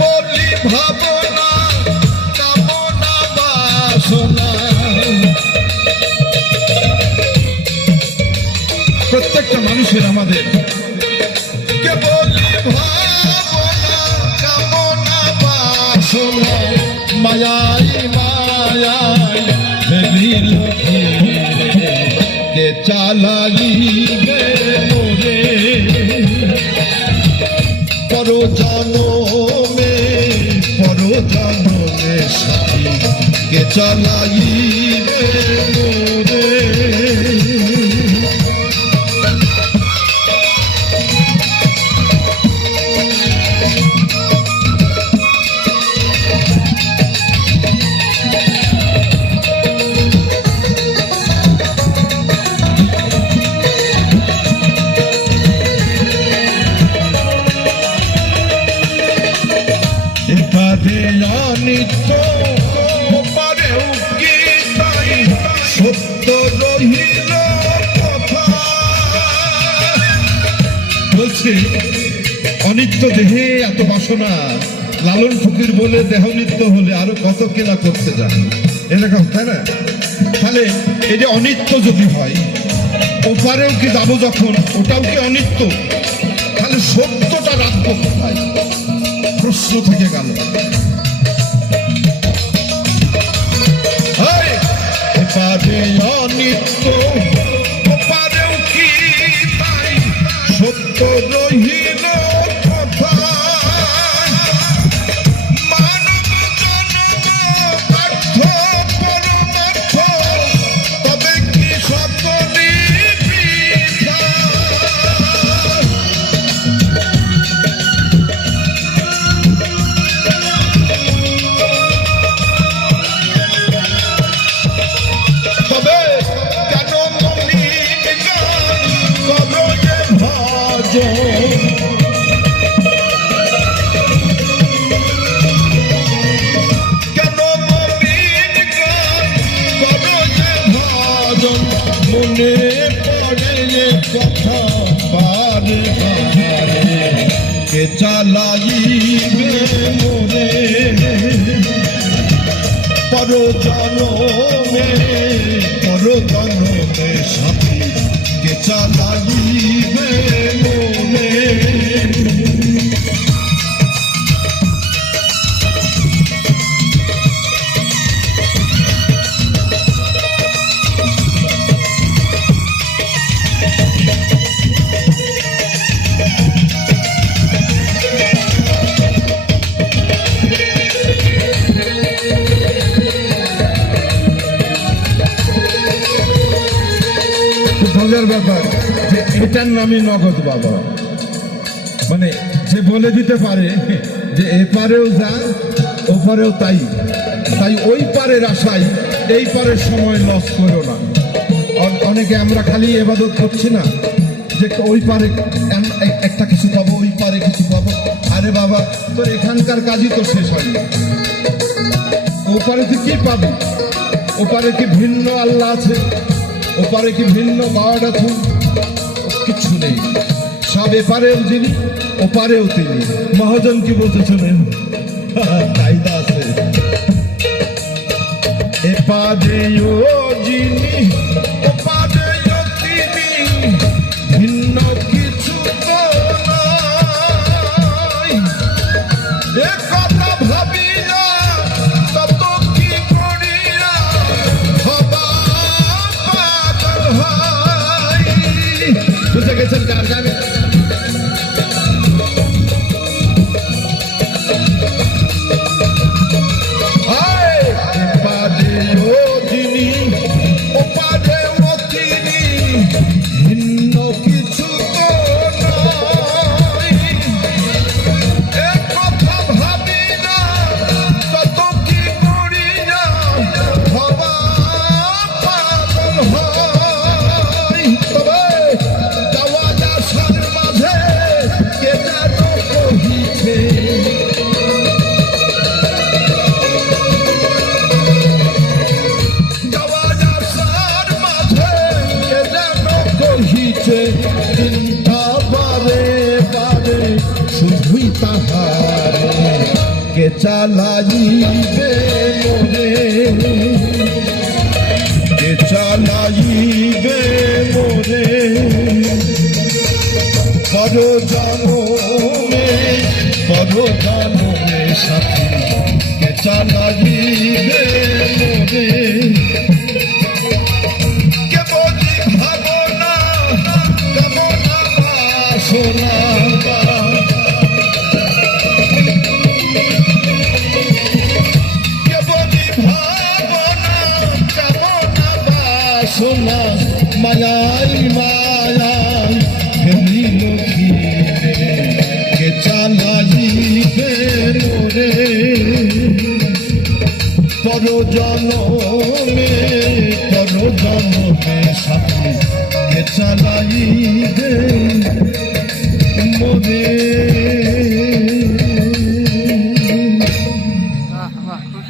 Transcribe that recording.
বলি ভাবনা কামনা বাসনা প্রত্যেকটা মানুষের আমাদের। কে বলি ভাবনা কামনা বাসনা মায়াই মায়াই ফেলিল ঘিরে, কে চালাইবে মোরে? পর জনমে পর জনমে সাথী কে চালাইবে মোরে এপারে অনিত্য দেহে এত বাসনা, লালন ফকির বলে দেহ নিত্য হলে আরও কত কেনা করতে যান এরকম, তাই না? তাহলে এই যে অনিত্য যদি হয়, ওপারেও কি যাব যখন, ওটাও কি অনিত্য? তাহলে সত্যটা রাখব কোথায়? প্রশ্ন থেকে গেল। অনিত্য পারেও কি তাই সত্য রহিল কে চালাইবে মোরে? পর জনমে পর জনমে সাথী কে চালাইবে মজার ব্যাপার যে এটার নামই নগদ বাবা। মানে যে বলে দিতে পারে যে এপারেও যা ওপারেও তাই। তাই ওই পারের আশায় এই পারের সময় লস করো না। অনেকে আমরা খালি এবাদত করছি না যে ওই পারে একটা কিছু পাবো, ওই পারে কিছু পাবো। আরে বাবা, তোর এখানকার কাজই তো শেষ হয়নি। ওপারে তুই কি পাবি? ওপারে কি ভিন্ন আল্লাহ আছে? ওপারে কি ভিন্ন বার্ড আছে? কিছু নেই। সব এপারেও যিনি, ওপারেও তিনি। মহাজন কি বলতে শোনেন? আছে। এপারেও যিনি চালাইবে মোরে কে চালাইবে মোরে পর জানমে পর জানমে সাথী। কে চালাইবে করো জনমে করো জনমে সাথে চালাই দে মোদের